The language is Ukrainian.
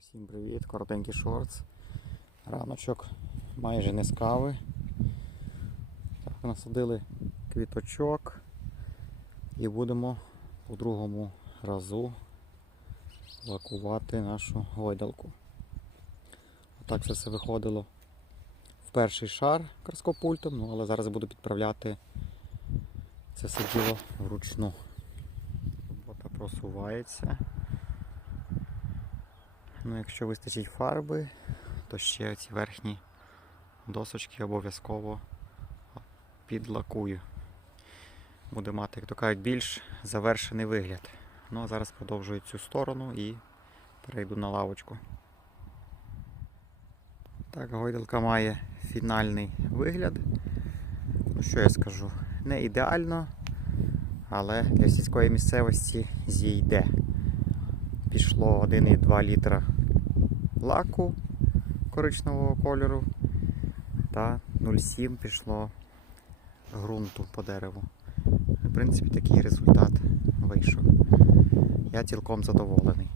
Всім привіт, коротенький шортс. Раночок майже не з кави. Так, насадили квіточок і будемо у другому разу лакувати нашу гойдалку. Отак це все виходило в перший шар краскопультом, ну але зараз буду підправляти це все діло вручну. Робота просувається. Ну, якщо вистачить фарби, то ще ці верхні досочки обов'язково підлакую. Буде мати, як то кажуть, більш завершений вигляд. Ну а зараз продовжую цю сторону і перейду на лавочку. Так, гойдалка має фінальний вигляд. Ну що я скажу? Не ідеально, але для сільської місцевості зійде пішло 1,2 літра лаку коричневого кольору та 0,7 пішло ґрунту по дереву. В принципі, такий результат вийшов. Я цілком задоволений.